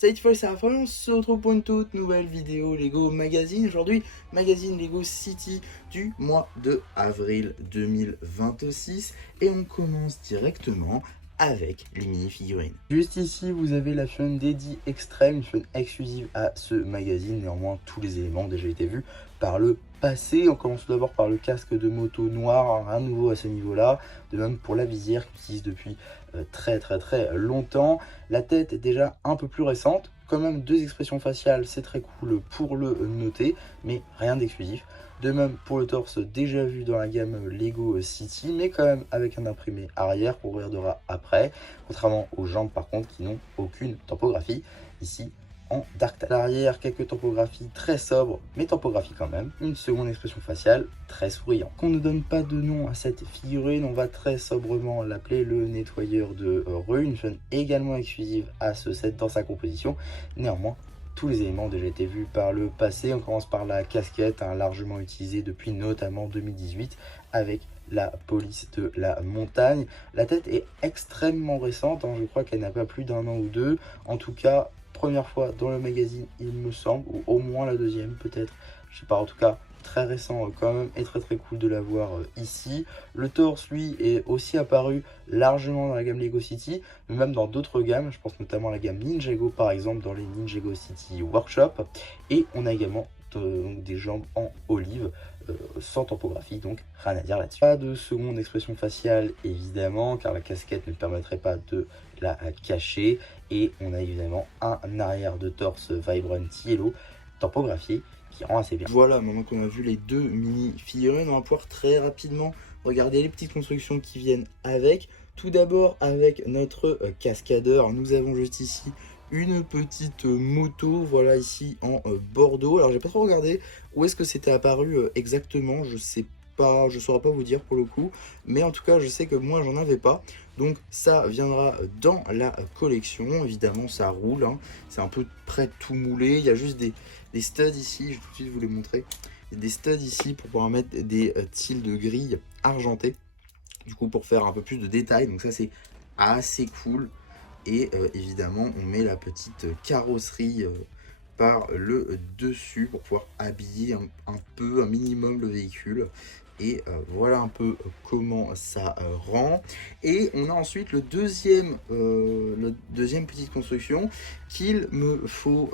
Salut tout le monde, c'est Raphaël, on se retrouve pour une toute nouvelle vidéo Lego Magazine. Aujourd'hui, magazine Lego City du mois de avril 2026. Et on commence directement avec les mini-figurines. Juste ici, vous avez la chaîne dédiée extrême, une chaîne exclusive à ce magazine. Néanmoins, tous les éléments ont déjà été vus par le passé. On commence tout d'abord par le casque de moto noir, rien de nouveau à ce niveau-là. De même pour la visière qui utilise depuis très longtemps. La tête est déjà un peu plus récente. Quand même deux expressions faciales, c'est très cool pour le noter, mais rien d'exclusif. De même pour le torse, déjà vu dans la gamme Lego City, mais quand même avec un imprimé arrière qu'on regardera après, contrairement aux jambes par contre qui n'ont aucune topographie. Ici, en dark. À l'arrière, quelques topographies très sobres, mais topographie quand même. Une seconde expression faciale, très souriant. Qu'on ne donne pas de nom à cette figurine, on va très sobrement l'appeler le nettoyeur de rue, une chaîne également exclusive à ce set dans sa composition. Néanmoins, tous les éléments ont déjà été vus par le passé. On commence par la casquette, largement utilisée depuis notamment 2018 avec la police de la montagne. La tête est extrêmement récente, je crois qu'elle n'a pas plus d'un an ou deux. En tout cas, première fois dans le magazine, il me semble, ou au moins la deuxième peut-être, je sais pas, en tout cas très récent quand même, et très cool de la voir ici. Le torse lui est aussi apparu largement dans la gamme Lego City, mais même dans d'autres gammes, je pense notamment à la gamme Ninjago par exemple, dans les Ninjago City Workshop, et on a également des jambes en olive, sans topographie, donc rien à dire là-dessus. Pas de seconde expression faciale évidemment, car la casquette ne permettrait pas de la cacher, et on a évidemment un arrière de torse Vibrant Yellow topographié qui rend assez bien. Voilà, maintenant qu'on a vu les deux mini figurines, on va pouvoir très rapidement regarder les petites constructions qui viennent avec. Tout d'abord avec notre cascadeur, nous avons juste ici une petite moto, voilà, ici en bordeaux. Alors j'ai pas trop regardé où est-ce que c'était apparu exactement, je sais pas, je saurais pas vous dire pour le coup, mais en tout cas je sais que moi j'en avais pas, donc ça viendra dans la collection. Évidemment ça roule, c'est un peu près tout moulé, il y a juste des studs ici, je vais tout de suite vous les montrer. Il y a des studs ici pour pouvoir mettre des tiles de grille argentées, du coup pour faire un peu plus de détails, donc ça c'est assez cool. Et évidemment on met la petite carrosserie par le dessus pour pouvoir habiller un minimum le véhicule. Et voilà un peu comment ça rend. Et on a ensuite le deuxième petite construction qu'il me faut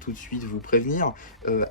tout de suite vous prévenir,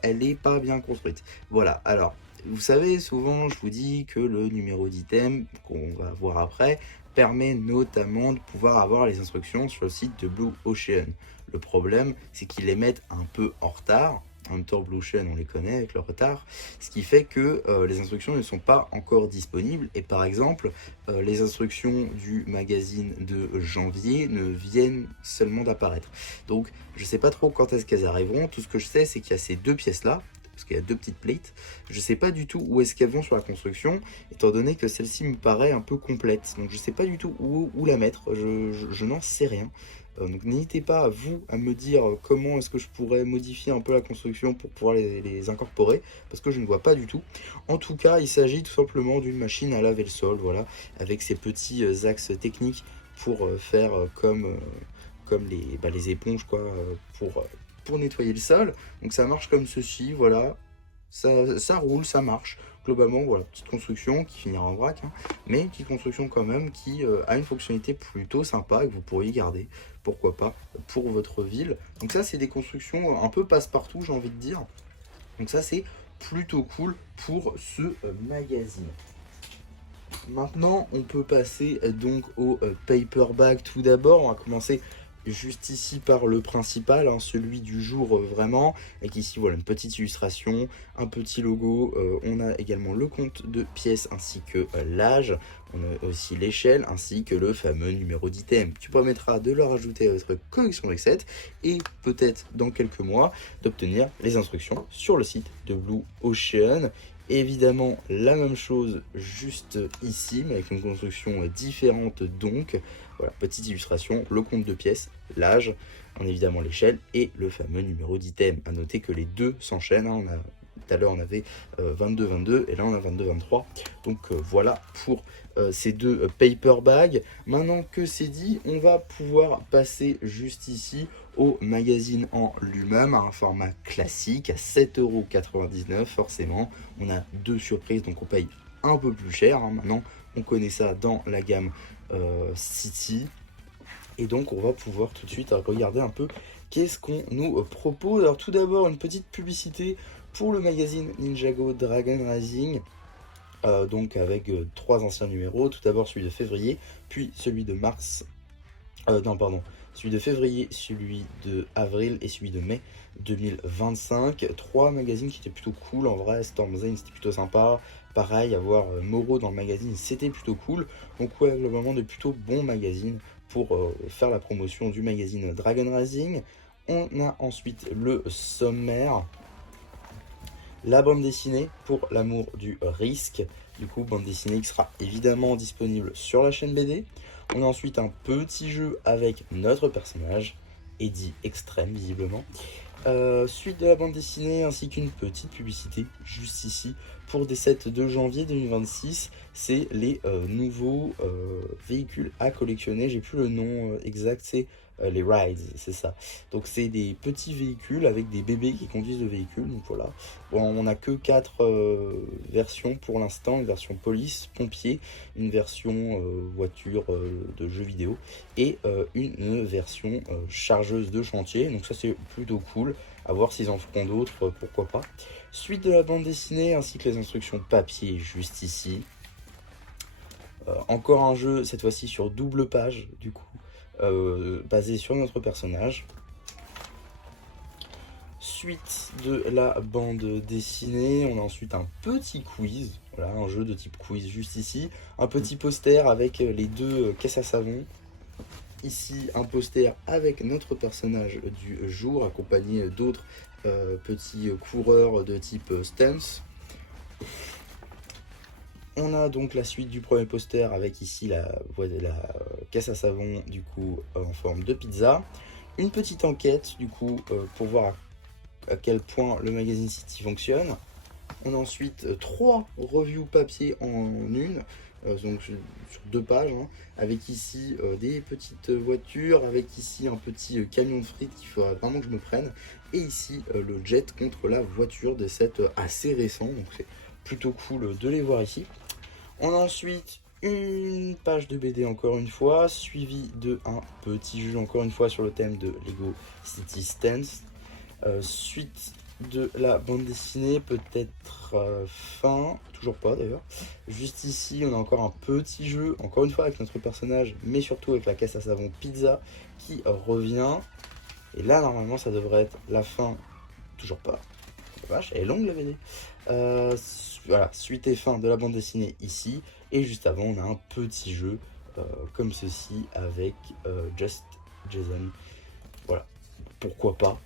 elle n'est pas bien construite. Voilà, alors vous savez, souvent je vous dis que le numéro d'item qu'on va voir après permet notamment de pouvoir avoir les instructions sur le site de Blue Ocean. Le problème, c'est qu'ils les mettent un peu en retard. En même temps, Blue Ocean, on les connaît avec le retard, ce qui fait que les instructions ne sont pas encore disponibles. Et par exemple, les instructions du magazine de janvier ne viennent seulement d'apparaître. Donc, je ne sais pas trop quand est-ce qu'elles arriveront. Tout ce que je sais, c'est qu'il y a ces deux pièces-là, parce qu'il y a deux petites plates. Je sais pas du tout où est-ce qu'elles vont sur la construction, étant donné que celle-ci me paraît un peu complète. Donc je sais pas du tout où la mettre, je n'en sais rien. Donc n'hésitez pas, vous, à me dire comment est-ce que je pourrais modifier un peu la construction pour pouvoir les incorporer, parce que je ne vois pas du tout. En tout cas, il s'agit tout simplement d'une machine à laver le sol, voilà, avec ces petits axes techniques pour faire comme les éponges, quoi, pour nettoyer le sol. Donc ça marche comme ceci, voilà, ça roule, ça marche. Globalement, voilà, petite construction qui finira en vrac, mais une petite construction quand même qui a une fonctionnalité plutôt sympa et que vous pourriez garder, pourquoi pas, pour votre ville. Donc ça, c'est des constructions un peu passe-partout, j'ai envie de dire. Donc ça, c'est plutôt cool pour ce magazine. Maintenant, on peut passer donc au paperback tout d'abord. On va commencer juste ici par le principal, celui du jour vraiment, avec ici voilà une petite illustration, un petit logo, on a également le compte de pièces ainsi que l'âge, on a aussi l'échelle ainsi que le fameux numéro d'item. Tu permettras de le rajouter à votre collection Rexet et peut-être dans quelques mois d'obtenir les instructions sur le site de Blue Ocean. Évidemment la même chose juste ici, mais avec une construction différente donc. Voilà, petite illustration, le compte de pièces, l'âge, évidemment l'échelle et le fameux numéro d'item. À noter que les deux s'enchaînent, on a Tout à l'heure on avait 22-22 et là on a 22-23. Donc voilà pour ces deux paperbacks. Maintenant que c'est dit, on va pouvoir passer juste ici au magazine en lui-même, à un format classique à 7,99 €. Forcément, on a deux surprises, donc on paye un peu plus cher. Maintenant, on connaît ça dans la gamme City. Et donc, on va pouvoir tout de suite regarder un peu qu'est-ce qu'on nous propose. Alors, tout d'abord, une petite publicité pour le magazine Ninjago Dragon Rising. Donc avec trois anciens numéros, tout d'abord celui de février, puis celui de mars, non pardon, celui de février, celui de avril et celui de mai 2025. Trois magazines qui étaient plutôt cool en vrai. Storm Zane c'était plutôt sympa, pareil, avoir Moro dans le magazine c'était plutôt cool. Donc ouais, globalement de plutôt bons magazines pour faire la promotion du magazine Dragon Rising. On a ensuite le sommaire, la bande dessinée pour l'amour du risque, du coup bande dessinée qui sera évidemment disponible sur la chaîne BD. On a ensuite un petit jeu avec notre personnage, Eddie Extreme visiblement. Suite de la bande dessinée ainsi qu'une petite publicité juste ici pour des sets de janvier 2026. C'est les nouveaux véhicules à collectionner. J'ai plus le nom exact, c'est les rides, c'est ça. Donc c'est des petits véhicules avec des bébés qui conduisent le véhicule. Donc voilà. Bon, on n'a que 4 versions pour l'instant. Une version police, pompier, une version voiture de jeux vidéo et une version chargeuse de chantier. Donc ça c'est plutôt cool. À voir s'ils en feront d'autres, pourquoi pas. Suite de la bande dessinée ainsi que les instructions papier juste ici. Encore un jeu, cette fois-ci sur double page, du coup, basé sur notre personnage. Suite de la bande dessinée, on a ensuite un petit quiz. Voilà, un jeu de type quiz juste ici. Un petit poster avec les deux caisses à savon. Ici, un poster avec notre personnage du jour, accompagné d'autres petits coureurs de type stance. On a donc la suite du premier poster avec ici la caisse à savon du coup en forme de pizza. Une petite enquête du coup pour voir à quel point le magazine City fonctionne. On a ensuite 3 reviews papier en une, donc sur 2 pages, avec ici des petites voitures, avec ici un petit camion de frites qu'il faudra vraiment que je me prenne, et ici le jet contre la voiture, des sets assez récents, donc c'est plutôt cool de les voir ici. On a ensuite une page de BD encore une fois, suivi de un petit jeu encore une fois sur le thème de Lego City Stance. Suite de la bande dessinée, peut-être fin, toujours pas d'ailleurs. Juste ici, on a encore un petit jeu, encore une fois avec notre personnage, mais surtout avec la caisse à savon pizza qui revient. Et là, normalement, ça devrait être la fin, toujours pas. La vache, elle est longue la BD. Voilà, suite et fin de la bande dessinée ici. Et juste avant, on a un petit jeu comme ceci avec Just Jason. Voilà, pourquoi pas.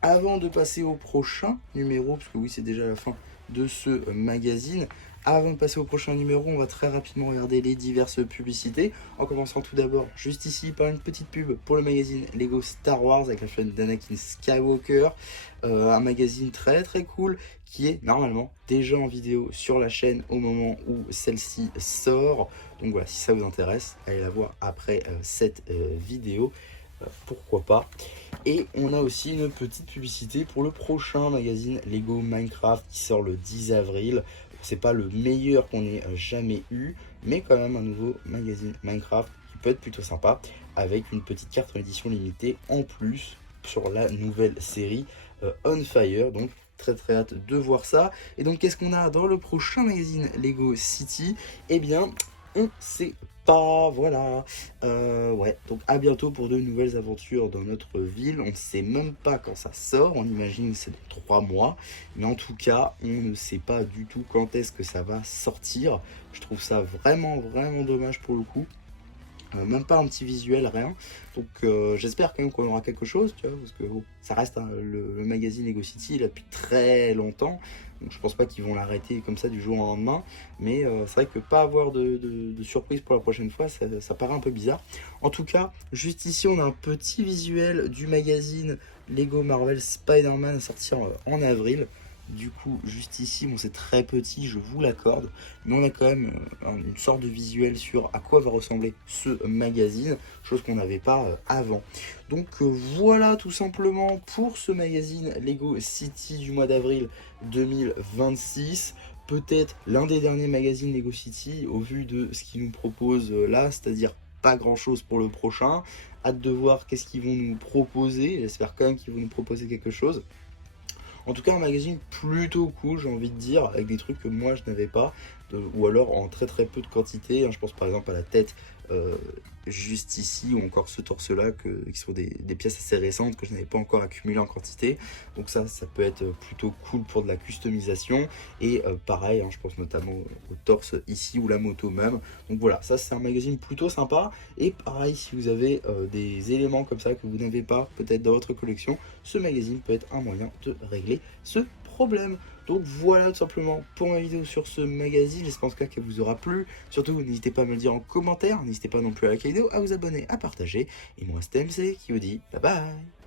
Avant de passer au prochain numéro, parce que oui c'est déjà la fin de ce magazine, avant de passer au prochain numéro, on va très rapidement regarder les diverses publicités, en commençant tout d'abord juste ici par une petite pub pour le magazine Lego Star Wars avec la chaîne d'Anakin Skywalker, un magazine très très cool qui est normalement déjà en vidéo sur la chaîne au moment où celle-ci sort. Donc voilà, si ça vous intéresse, allez la voir après cette vidéo. Pourquoi pas. Et on a aussi une petite publicité pour le prochain magazine Lego Minecraft qui sort le 10 avril. C'est pas le meilleur qu'on ait jamais eu, mais quand même un nouveau magazine Minecraft qui peut être plutôt sympa, avec une petite carte en édition limitée en plus sur la nouvelle série On Fire. Donc très très hâte de voir ça. Et donc qu'est-ce qu'on a dans le prochain magazine Lego City? Eh bien on sait pas, voilà. Ouais, donc à bientôt pour de nouvelles aventures dans notre ville. On ne sait même pas quand ça sort, on imagine que c'est dans 3 mois, mais en tout cas on ne sait pas du tout quand est-ce que ça va sortir. Je trouve ça vraiment vraiment dommage pour le coup. Même pas un petit visuel, rien. Donc j'espère quand même qu'on aura quelque chose, tu vois, parce que bon, ça reste le magazine Lego City là depuis très longtemps. Donc je pense pas qu'ils vont l'arrêter comme ça du jour au lendemain. Mais c'est vrai que pas avoir de surprise pour la prochaine fois, ça paraît un peu bizarre. En tout cas, juste ici, on a un petit visuel du magazine Lego Marvel Spider-Man à sortir en avril. Du coup, juste ici, bon, c'est très petit, je vous l'accorde, mais on a quand même une sorte de visuel sur à quoi va ressembler ce magazine, chose qu'on n'avait pas avant. Donc voilà tout simplement pour ce magazine Lego City du mois d'avril 2026. Peut-être l'un des derniers magazines Lego City au vu de ce qu'ils nous proposent là, c'est-à-dire pas grand chose pour le prochain. Hâte de voir qu'est-ce qu'ils vont nous proposer, j'espère quand même qu'ils vont nous proposer quelque chose. En tout cas, un magazine plutôt cool, j'ai envie de dire, avec des trucs que moi je n'avais pas, ou alors en très très peu de quantité. Je pense par exemple à la tête juste ici, ou encore ce torse-là, qui sont des pièces assez récentes que je n'avais pas encore accumulées en quantité. Donc ça peut être plutôt cool pour de la customisation. Et pareil, je pense notamment au torse ici, ou la moto même. Donc voilà, ça c'est un magazine plutôt sympa. Et pareil, si vous avez des éléments comme ça que vous n'avez pas peut-être dans votre collection, ce magazine peut être un moyen de régler ce problème. Donc voilà tout simplement pour ma vidéo sur ce magazine, j'espère en tout cas qu'elle vous aura plu. Surtout n'hésitez pas à me le dire en commentaire, n'hésitez pas non plus à liker la vidéo, à vous abonner, à partager. Et moi c'était MC qui vous dit bye bye.